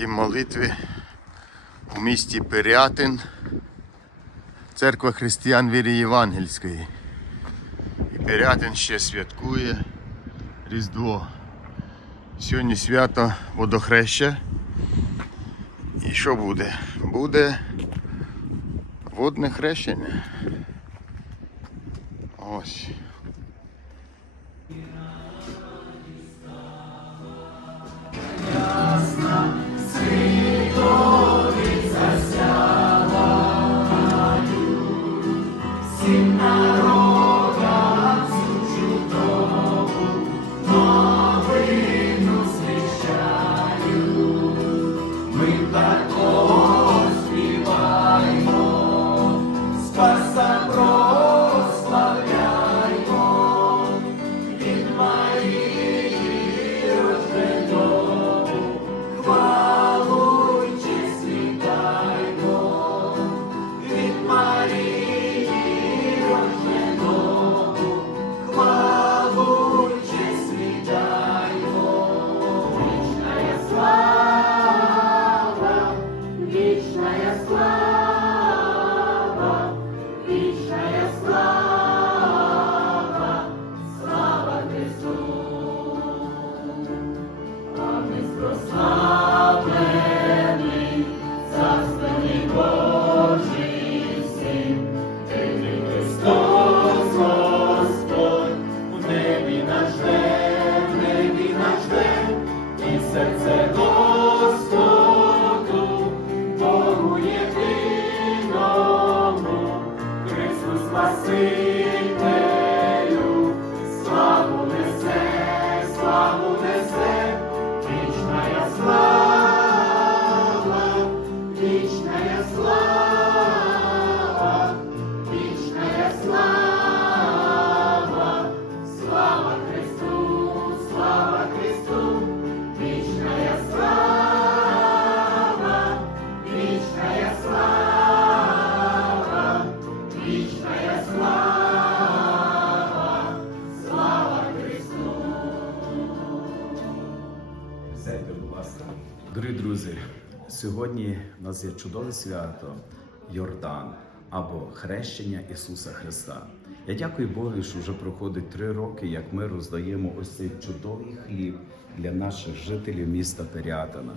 Дім молитви у місті Пирятин, церква християн віри Євангельської. І Пирятин ще святкує Різдво. Сьогодні свято водохреща. І що буде? Буде водне хрещення. Ось. Дорогі друзі, сьогодні у нас є чудове свято Йордан або хрещення Ісуса Христа. Я дякую Богу, що вже проходить три роки, як ми роздаємо ось цей чудовий хліб для наших жителів міста Пирятина.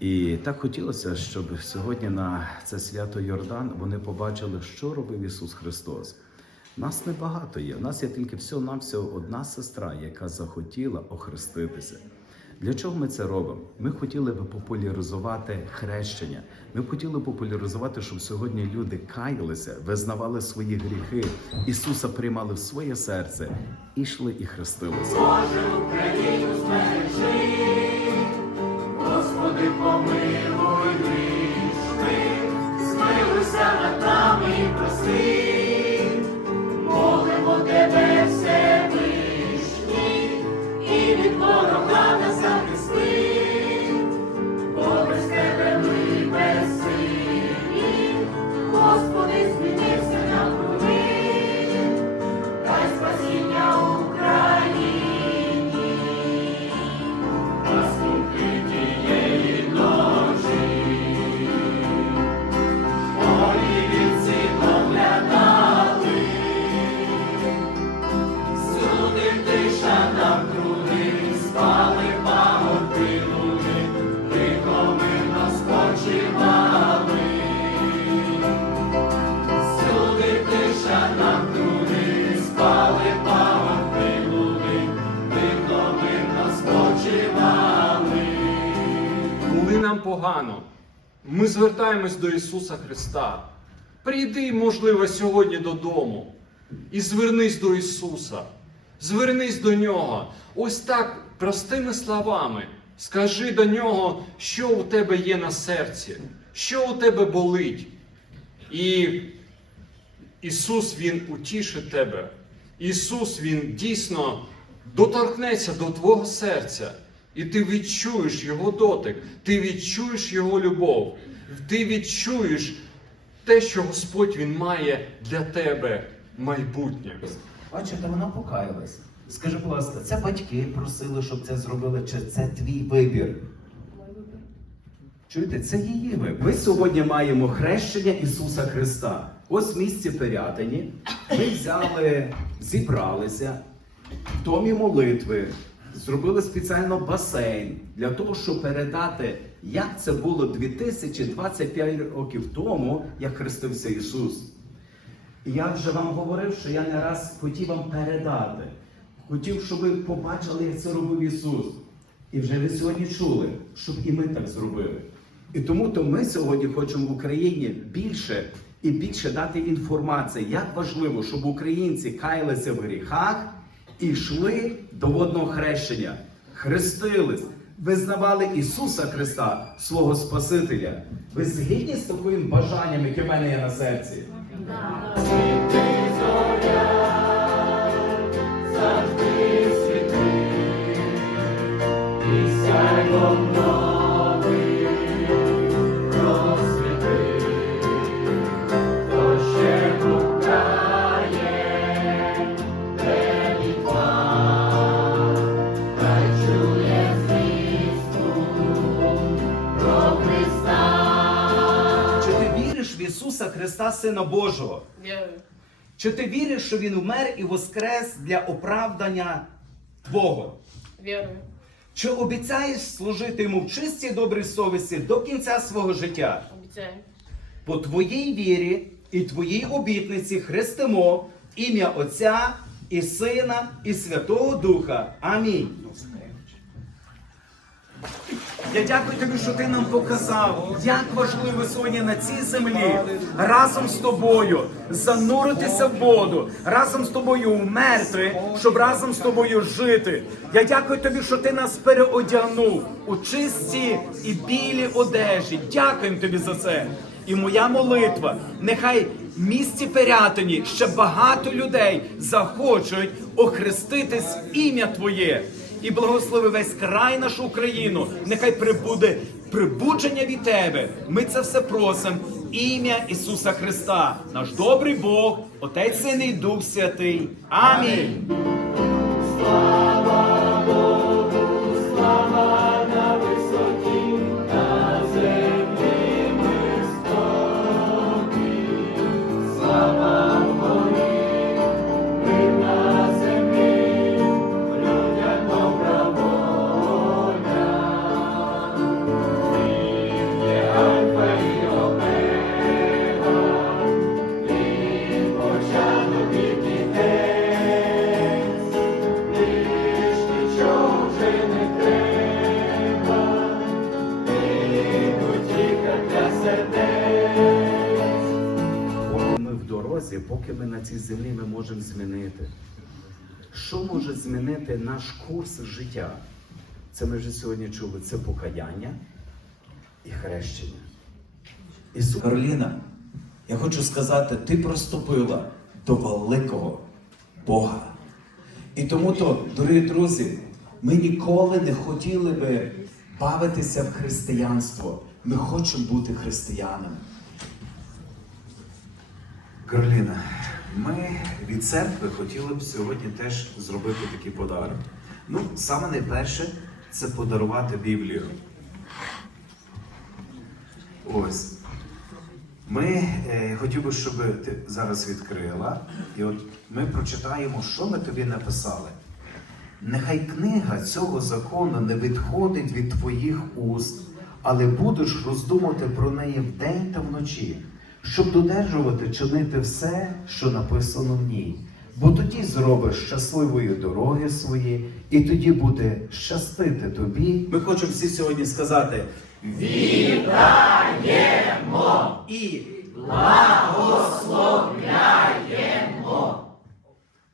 І так хотілося, щоб сьогодні на це свято Йордан вони побачили, що робив Ісус Христос. Нас небагато є. У нас є тільки всього навсього одна сестра, яка захотіла охреститися. Для чого ми це робимо? Ми хотіли би популяризувати хрещення. Ми хотіли популяризувати, щоб сьогодні люди каялися, визнавали свої гріхи, Ісуса приймали в своє серце, і йшли і хрестилися. Боже, Україну погано, ми звертаємось до Ісуса Христа. Прийди, можливо, сьогодні додому і звернись до Ісуса. Звернись до Нього. Ось так простими словами. Скажи до Нього, що у тебе є на серці, що у тебе болить. І Ісус Він утішить тебе. Ісус Він дійсно доторкнеться до твого серця. І ти відчуєш Його дотик, ти відчуєш Його любов, ти відчуєш те, що Господь Він має для тебе майбутнє. Бачите, вона покаялась. Скажи, будь ласка, це батьки просили, щоб це зробили, чи це твій вибір? Чуєте, це її ви. Ми сьогодні маємо хрещення Ісуса Христа. Ось в місті Пирятині ми взяли, зібралися в домі молитви, зробили спеціально басейн для того, щоб передати, як це було 2025 років тому, як хрестився Ісус. І я вже вам говорив, що я не раз хотів вам передати. Хотів, щоб ви побачили, як це робив Ісус. І вже ви сьогодні чули, щоб і ми так зробили. І тому то ми сьогодні хочемо в Україні більше і більше дати інформації, як важливо, щоб українці каялися в гріхах і йшли до водного хрещення, хрестились, визнавали Ісуса Христа, свого Спасителя. Ви згідні з таким бажанням, яке в мене є на серці? Сина Божого? Вірую. Чи ти віриш, що Він умер і воскрес для оправдання Твого? Вірую. Чи обіцяєш служити йому в чистій добрій совісті до кінця свого життя? Обіцяю. По твоїй вірі і твоїй обітниці хрестимо ім'я Отця і Сина і Святого Духа. Амінь. Я дякую тобі, що ти нам показав, як важливо сьогодні на цій землі разом з тобою зануритися в воду, разом з тобою вмерти, щоб разом з тобою жити. Я дякую тобі, що ти нас переодягнув у чисті і білі одежі. Дякуємо тобі за це. І моя молитва, нехай в місті Пирятині ще багато людей захочуть охреститись ім'я Твоє. І благослови весь край нашу Україну. Нехай прибуде прибудження від Тебе. Ми це все просимо. Ім'я Ісуса Христа, наш добрий Бог, Отець Син і Дух Святий. Амінь. Дорозі, поки ми на цій землі, ми можемо змінити. Що може змінити наш курс життя? Це ми вже сьогодні чули. Це покаяння і хрещення. Ісус Кароліна, я хочу сказати, ти проступила до великого Бога. І тому то, дорогі друзі, ми ніколи не хотіли би бавитися в християнство. Ми хочемо бути християнами. Кароліна, ми від церкви хотіли б сьогодні теж зробити такий подарок. Ну, саме найперше це подарувати Біблію. Ось. Ми е, хотів би, щоб ти зараз відкрила, і от ми прочитаємо, що ми тобі написали. Нехай книга цього закону не відходить від твоїх уст, але будеш роздумувати про неї вдень та вночі, щоб додержувати чинити все, що написано в ній. Бо тоді зробиш щасливою дороги свої, і тоді буде щастити тобі. Ми хочемо всі сьогодні сказати: Вітаємо і благословляємо.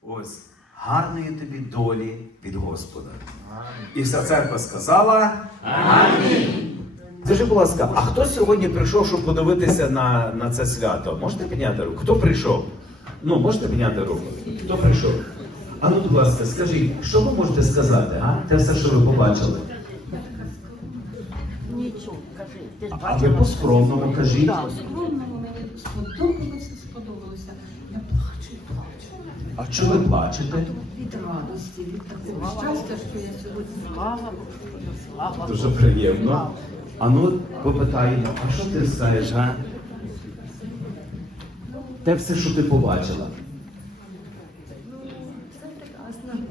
Ось гарної тобі долі від Господа. І вся церква сказала. Амінь. Скажи, будь ласка, а хто сьогодні прийшов, щоб подивитися на, на це свято? Можете підняти руку? Хто прийшов? Ну, можете підняти руку? Хто прийшов? А ну, будь ласка, скажіть, що ви можете сказати? А? Те все, що ви побачили. Нічого, кажи. А ви по-скромному кажіть. По-скромному мені сподобалося, сподобалося. Я плачу і плачу. А чого ви плачете? Від радості, від такого щастя, що я сьогодні слава Дуже приємно. А ну попитаємо, а що ти скажеш, га? Те все, що ти побачила. Ну, все прекрасно.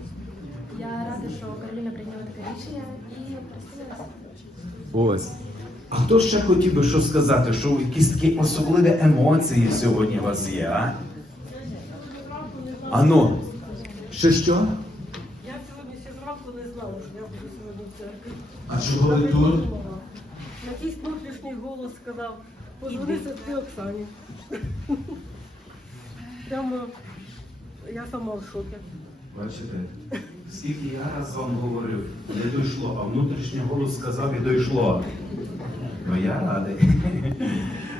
Я рада, що Кароліна прийняла таке рішення і присилилася. Ось. А хто ще хотів би що сказати, що якісь такі особливі емоції сьогодні у вас є, а? Ану, що що? Я сьогодні ще зранку не знала, що я буду сьогодні в церкві. А чого ви тут? Якийсь внутрішній голос сказав, позвони сестрі Оксані. Прямо я сама в шокі. Бачите, скільки я раз вам говорив, не дійшло, а внутрішній голос сказав і дійшло. Ну я радий.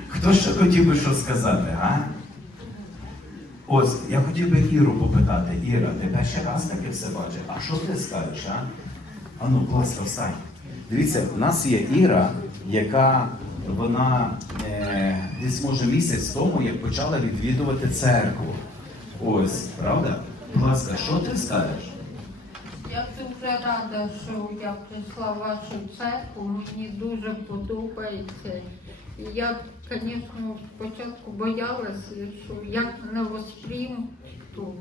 Хто ще хотів би що сказати, а? Ось, я хотів би Іру попитати. Іра, ти перший раз таке все бачиш. А що ти скажеш, а? А ну, будь ласка, встань. Дивіться, в нас є Іра, яка вона е, десь може місяць тому, як почала відвідувати церкву. Ось, правда? Будь ласка, що ти скажеш? Я дуже рада, що я прийшла в вашу церкву. Мені дуже подобається. Я, звісно, спочатку боялася, що як мене восприймуть тут.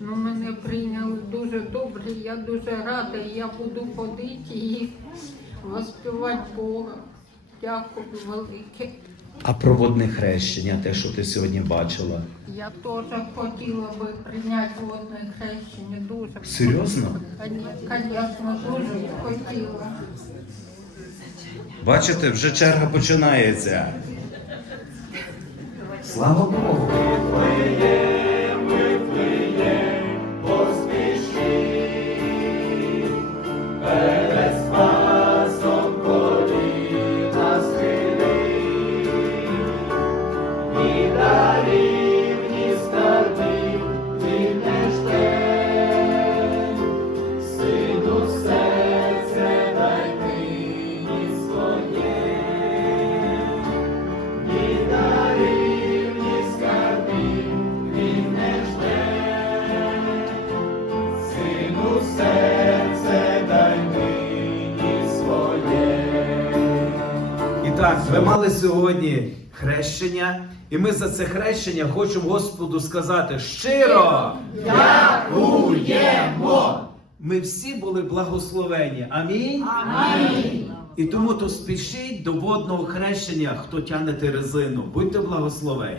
Ну, мене прийняли дуже добре. Я дуже рада. і Я буду ходити і воспівати Бога. Дякую велике. А проводне хрещення, те, що ти сьогодні бачила. Я теж хотіла би прийняти водне хрещення дуже. Серйозно? Звісно, дуже хотіла. Бачите, вже черга починається. Слава Богу! І так, ви мали сьогодні хрещення, і ми за це хрещення хочемо Господу сказати щиро. Дякуємо! Ми всі були благословені. Амінь. Амінь. І тому то спішіть до водного хрещення, хто тяне резину. Будьте благословені.